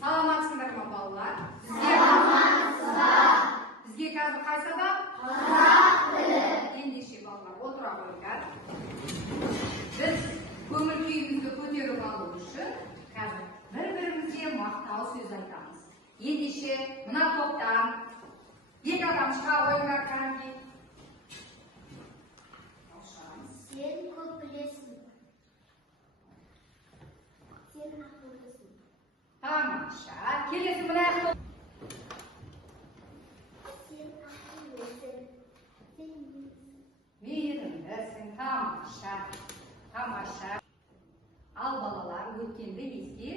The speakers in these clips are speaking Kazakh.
Саламатсыңдар ма балалар? Саламатсыздар. Бізге қазір қай сабақ? Қазақ тілі. Ендеше балалар отыра қойыңдар. Біз көңіл күйімізді көтеріп алу үшін қазір бір-бірімізге мақтау сөз айтамыз. Ендеше мына топтан екі адам шыға қойыңдар қанекей. Сен көп білесің. Сен ақылдысың. Тамаша. Келесі мына топ. Сен ақыллысың. Сен мейірімдісің. Тамаша. Тамаша. Ал балалар өткенді есте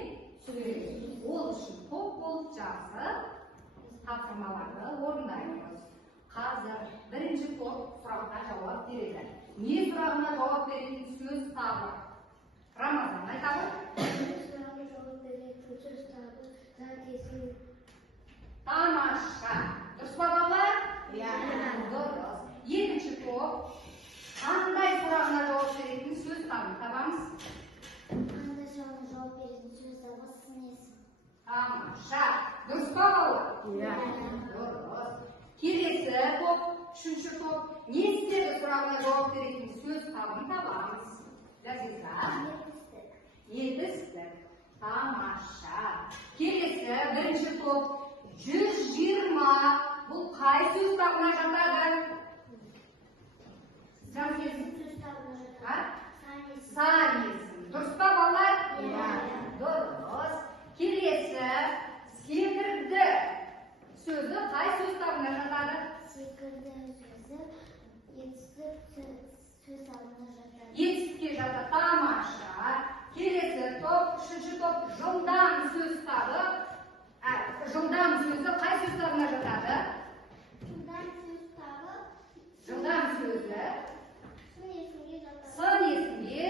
түсірейік. Ол үшін топ болып жазып тапсырмаларды орындаймыз. Қазір бірінші топ сұраққа жауап береді. Не сұрағына жауап беретін сөз табы? Рамазан айтады. сұрағына жауап беретін сөз табы затесің. Тамаша. Дұрыс па балалар? Дұрыс. Екінші топ қандай сұрағына жауап беретін сөз табамыз? Қандай сұрағына жауап беретін сөз табы сынесің. Тамаша. Дұрыс па балалар? Дұрыс. Келесі топ, үшінші топ, не істеді сұрағына жауап беретін сөз табын табамыз. Жазыңызға. Етістік. Тамаша. Келесі бірінші топ, 120. Бұл қай сөз табына жатады? Сөз табына жатады. Санесін. Дұрыс па балалар? Дұрыс. Келесі секірді сөзі қай сөз табына жатады? Секірді сөзі етістік сөз табына жатады. Етістікке жатады. Тамаша. Келесі топ, үшінші топ, жылдам сөз табы. Жылдам сөзі қай сөз табына жатады? Жылдам сөз табы. Жылдам сөзі Сын есімге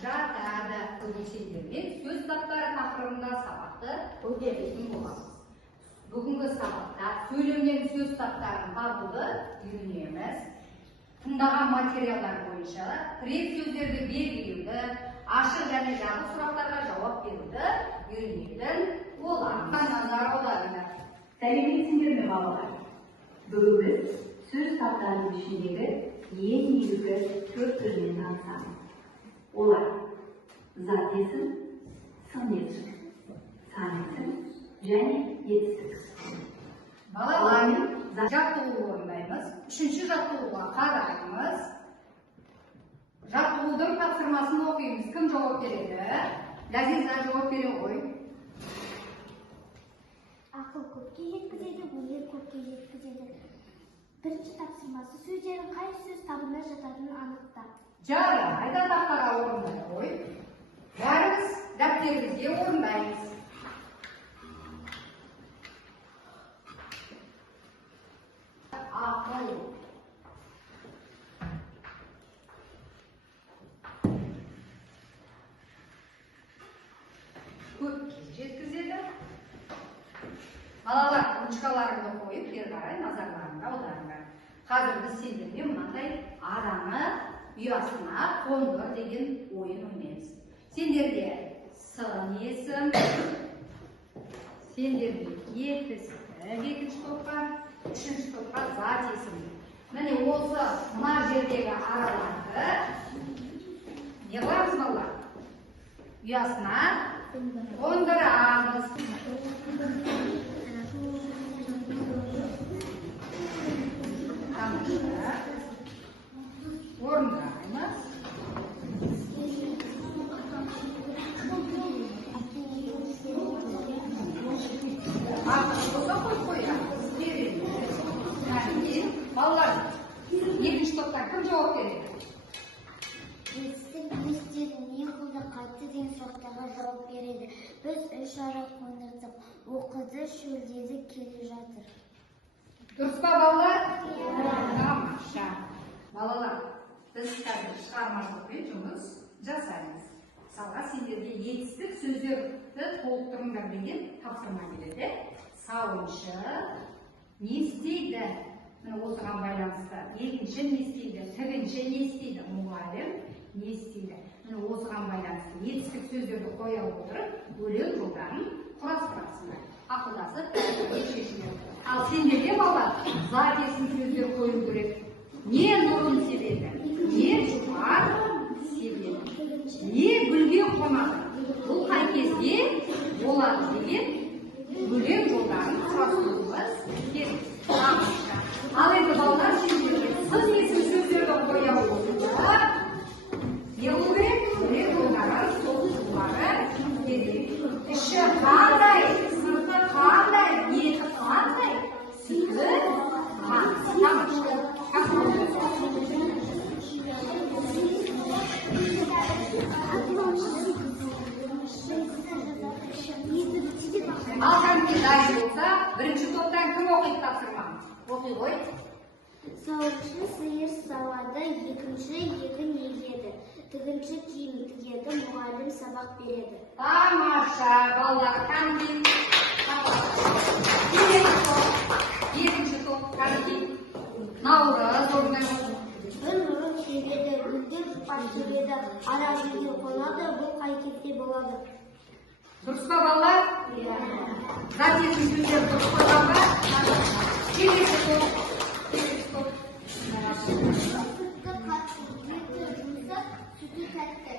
жатады. жатады. Көбесендермен сөз таптары тақырыбында сабақты көтеретін боламыз. Бүгінгі сабақта сөйлемнен сөз таптарын табуды үйренеміз. Тыңдаған материалдар бойынша тірек сөздерді белгілеуді, ашық және жабық сұрақтарға жауап беруді үйренетін боламыз. Назар аударыңдар. Сәлеметсіңдер ме балалар? Бүгін біз сөз таптарының ішіндегі ең негізгі төрт түрмен танысамыз. Олар зат есім, сын есім, сан есім және етістік. Балалар, жаттығу орындаймыз. Үшінші жаттығуға қараймыз. Жаттығудың тапсырмасын оқимыз. Кім жауап береді? Ләзиза жауап бере ғой. Ақыл көпке жеткізеді, өнер көпке жеткізеді. Бірінші тапсырмасы сөздердің қай сөз табына жататынын анықта. Жарайды, тақтаға орындай ғой. Бәріміз дәптерімізде орындаймыз. Ақыл. Көпке жеткізеді. Балалар, ручкаларыңды қойып, бері қарай назарларыңды аударыңдар. Қазір біз сендерге мынандай адамы ұясына қондыр деген ойын ойнаймыз. Сендерге сын есім, сендерге етістік, екінші топқа, үшінші топқа зат есім. Міне осы мына жердегі араларды не қыламыз балалар? Ұясына қондырамыз. Орындаймыз. Балалар, екінші топтан кім жауап береді? Етістік не істеді, не қылды, қайтты деген сұрақтарға жауап береді. Біз үш ара қондырдық, оқыды, шөлдеді, келе жатыр. Дұрыс па балалар? Тамаша. Балалар, біз қазір шығармашылықпен жұмыс жасаймыз. Мысалға сендерге етістік сөздерді толықтырыңдар деген тапсырма келеді. Сауыншы не істейді? Осыған байланысты екінші не істейді? Тігінші не істейді? Мұғалім не істейді? Осыған байланысты етістік сөздерді қоя отырып өлең жолдарын құрастырасың. не нұрын себеді, не жұпар себеді, не гүлге қонады. Бұл қай кезде болады деген өлең жолдарын сұрастыруымыз керек. Ал енді балалар сендерге сын есім сөздерді қоя отырып, не болу керек? Өлең жолдарын соғыстырулары керек. Іші қандай, сырты қандай, еті қандай, сүті Ал кәмпит дайын болса, бірінші топтан кім оқиды тапсырма? Оқи ғой. Сауықшы сиыр сауады, екінші егін егеді, тігінші киім тігеді, мұғалім сабақ береді. Тамаша, балалар, кәмпит. Екінші топ кәмпит. Наурыз орнай болсын. Бір нұрын себеді, гүлдер жұпар себеді, ара гүлге қонады, бұл қай кезде болады? Дұрыс па балалар? Затетін сөздер дұрыс қойған ба? Келесі топ. Сүті қатты, еті жұмсақ, сүті тәтті.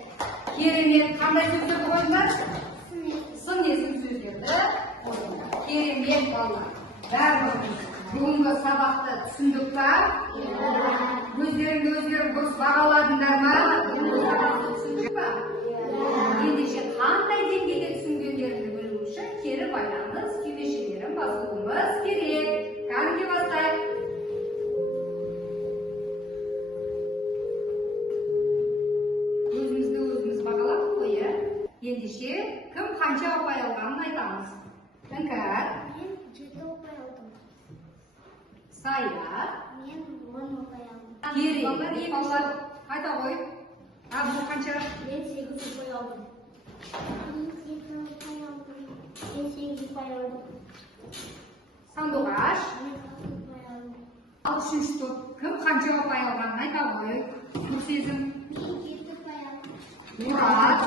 Керемет, қандай сөздерді қойыңдар? Сын есім сөздерді қойыңдар. Керемет балалар. Бәріміз бүгінгі сабақты түсіндік па? Өздерің дұрыс бағаладыңдар ма? Түсіндік па? Ендеше қандай деңгейде түсінгендеріңді білу үшін кері байланыс күймешелерін басуымыз керек. Кәдімге бастайық. Өзіміз бағаладық қой, иә? Ендеше кім қанша ұпай алғанын айтамыз. Іңкәр, Мен 7 ұпай алдым. Саят, Мен 10 ұпай алдым. Керемет балалар, айта ғой. Абзал қанша? Мен 8 ұпай алдым. Мен 8 ұпай алдым. Сандуғаш, Мен 6 ұпай алдым. ал үшінші топ кім қанша ұпай алғанын айта ғой. Нұрсезім, Мен 7 ұпай алдым. Мұрат,